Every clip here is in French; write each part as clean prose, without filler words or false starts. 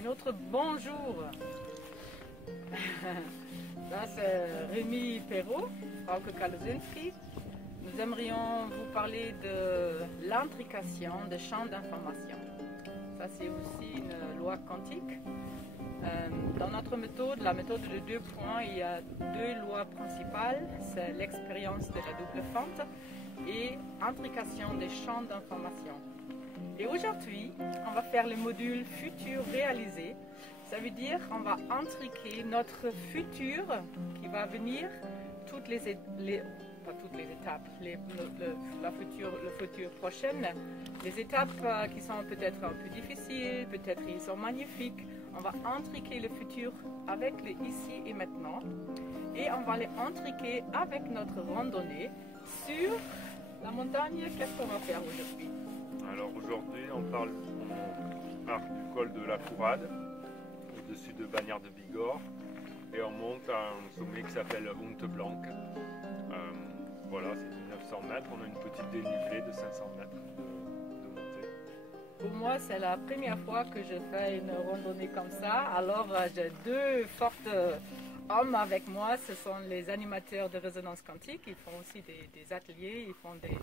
un autre bonjour. Là, c'est Rémi Perrault, Frauke Kaluzinski. Nous aimerions vous parler de l'intrication des champs d'information. Ça, c'est aussi une loi quantique. Dans notre méthode, la méthode de 2 points, il y a 2 lois principales. C'est l'expérience de la double fente et intrication des champs d'information. Et aujourd'hui, on va faire le module futur réalisé. Ça veut dire qu'on va intriquer notre futur qui va venir, pas toutes les étapes, le futur prochain, les étapes qui sont peut-être un peu difficiles, peut-être ils sont magnifiques. On va intriquer le futur avec le ici et maintenant et on va les intriquer avec notre randonnée sur la montagne. Qu'est-ce qu'on va faire aujourd'hui? Alors aujourd'hui on part du col de la Courade, au-dessus de Bagnères de Bigorre, et on monte à un sommet qui s'appelle Unterblank. Voilà, c'est du 900 mètres, on a une petite dénivelée de 500 mètres de montée. Pour moi, c'est la première fois que je fais une randonnée comme ça. Alors, j'ai 2 forts hommes avec moi. Ce sont les animateurs de résonance quantique. Ils font aussi des ateliers, ils font des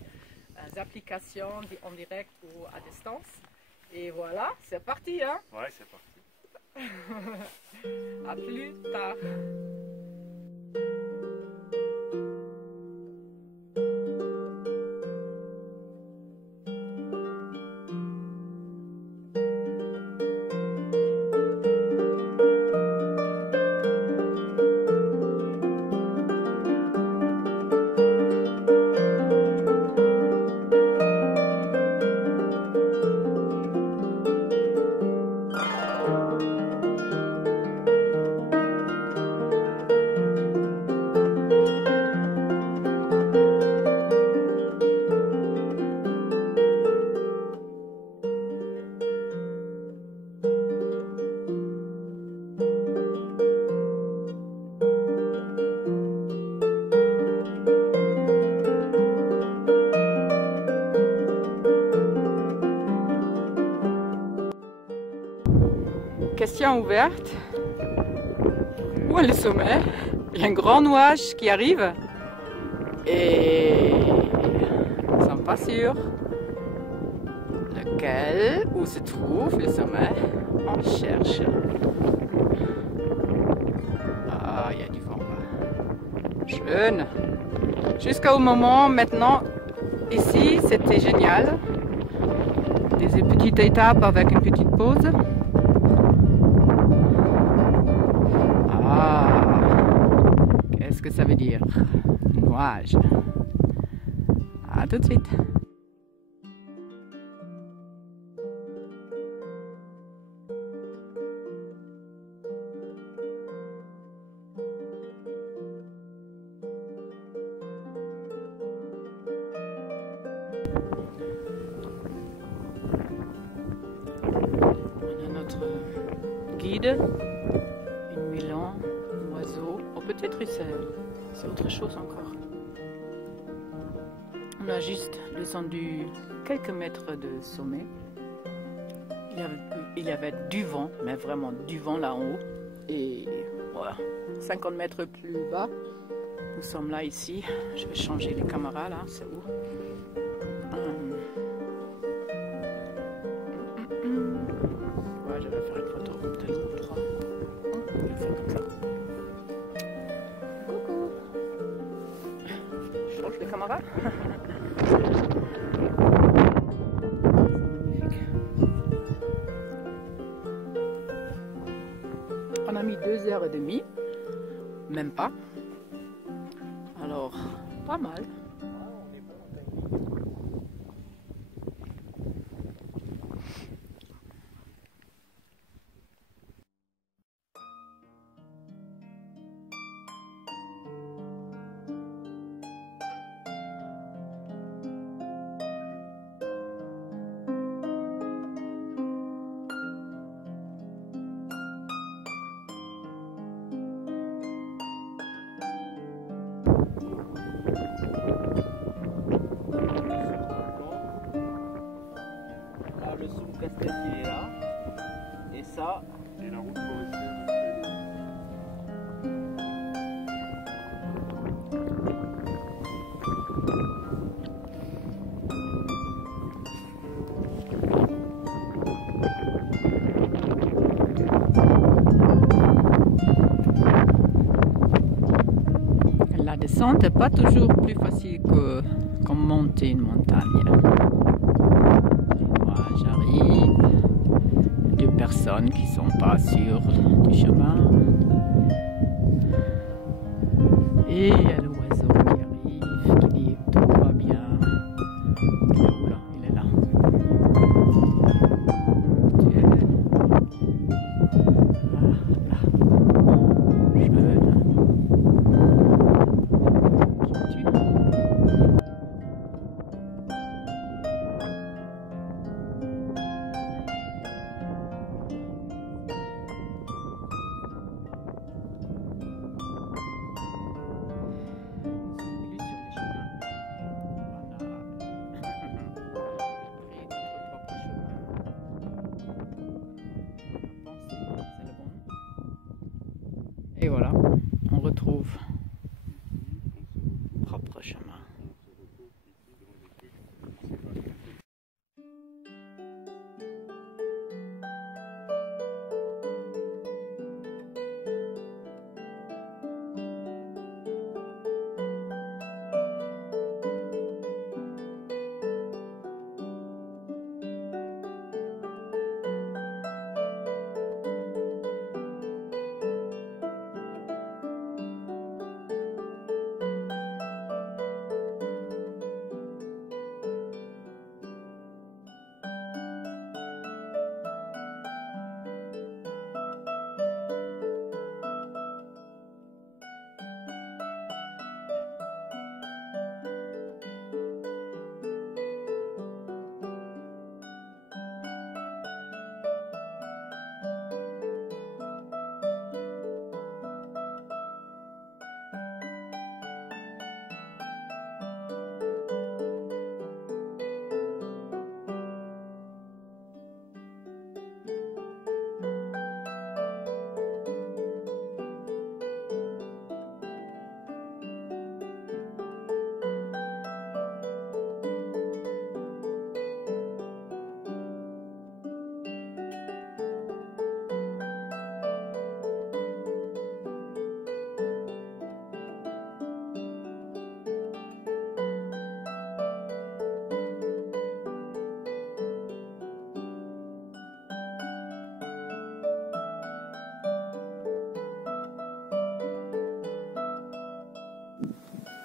applications en direct ou à distance. Et voilà, c'est parti, hein? Ouais, c'est parti. À plus tard. Question ouverte. Où est le sommet? Il y a un grand nuage qui arrive et ils ne sont pas sûrs lequel, où se trouve le sommet. On cherche. Ah, il y a du vent là. Schön. Jusqu'au moment maintenant, ici c'était génial. Des petites étapes avec une petite pause. Qu'est-ce que ça veut dire? Nuage. À tout de suite. On a notre guide. Peut-être c'est autre chose encore. On a juste descendu quelques mètres de sommet. Il y avait du vent, mais vraiment du vent là en haut. Et voilà, 50 mètres plus bas, nous sommes là ici. Je vais changer les caméras là, c'est où? Ouais, je vais faire une photo, peut-être 3. Je vais faire comme ça. Les caméras. Magnifique. On a mis 2h30, même pas. Alors, pas mal. Là, le sous-casquette qui est là. Et ça, descente n'est pas toujours plus facile que comme monter une montagne. Les nuages arrivent, deux personnes qui sont pas sûres du chemin. Et il y a l'oiseau qui arrive, qui dit tout va bien. Il est où là? Il est là. Tu es là. Et voilà, on retrouve propre chemin.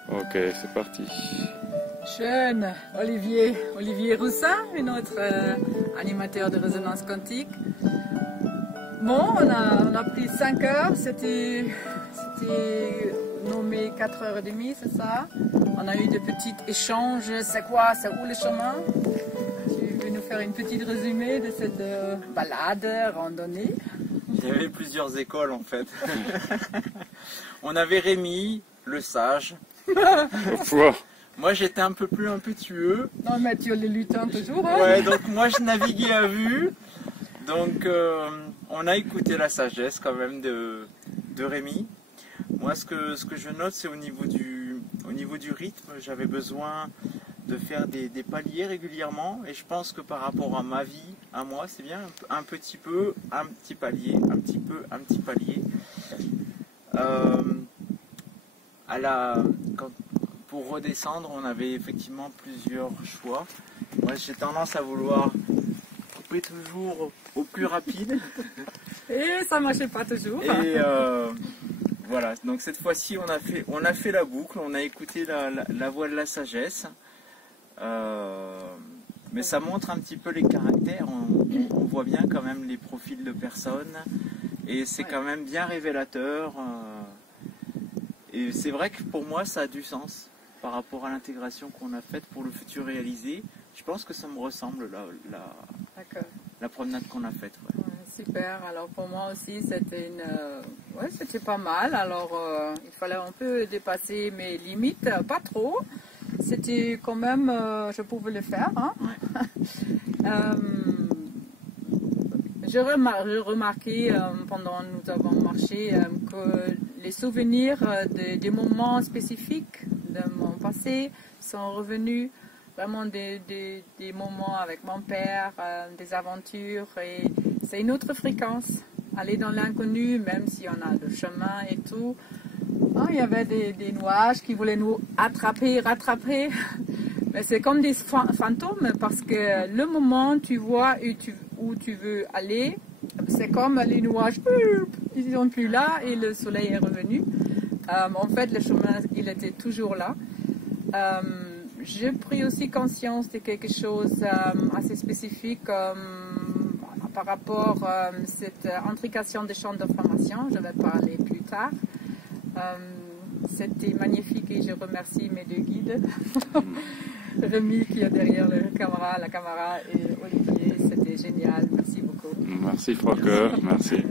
Ok, c'est parti. Schön, Olivier Roussin, un autre animateur de résonance quantique. Bon, on a pris 5 heures, c'était nommé 4h30, c'est ça. On a eu de petits échanges, c'est quoi, c'est où le chemin? Tu veux nous faire une petite résumé de cette balade, randonnée? Il y avait plusieurs écoles en fait. On avait Rémi, le sage. Moi j'étais un peu plus impétueux. Non mais tu es le lutin toujours. Hein? Ouais, donc moi je naviguais à vue. Donc on a écouté la sagesse quand même de Rémi. Moi ce que je note c'est au niveau du rythme, j'avais besoin de faire des paliers régulièrement et je pense que par rapport à ma vie, à moi, c'est bien un petit peu, un petit palier, un petit peu, un petit palier. Pour redescendre, on avait effectivement plusieurs choix. Moi, j'ai tendance à vouloir couper toujours au plus rapide. Et ça ne marchait pas toujours. Et voilà, donc cette fois-ci, on a fait la boucle, on a écouté la voix de la sagesse. Mais ça montre un petit peu les caractères, on voit bien quand même les profils de personnes. Et c'est quand même bien révélateur. Et c'est vrai que pour moi, ça a du sens par rapport à l'intégration qu'on a faite pour le futur réalisé. Je pense que ça me ressemble la promenade qu'on a faite. Ouais. Ouais, super, alors pour moi aussi c'était c'était pas mal. Alors il fallait un peu dépasser mes limites, pas trop. C'était quand même, je pouvais le faire. Hein. Ouais. J'ai remarqué pendant que nous avons marché que les souvenirs des moments spécifiques de mon passé sont revenus, vraiment des moments avec mon père, des aventures, et c'est une autre fréquence. Aller dans l'inconnu, même si on a le chemin et tout, Il y avait des nuages qui voulaient nous attraper, rattraper. Mais c'est comme des fantômes parce que le moment où tu vois où tu veux aller, c'est comme les nuages, ils ne sont plus là et le soleil est revenu. En fait, le chemin, il était toujours là. J'ai pris aussi conscience de quelque chose assez spécifique par rapport à cette intrication des champs d'information. Je vais parler plus tard. C'était magnifique et je remercie mes deux guides. Rémi qui est derrière la caméra et Olivier, c'était génial. Merci beaucoup. Merci Frauke, merci.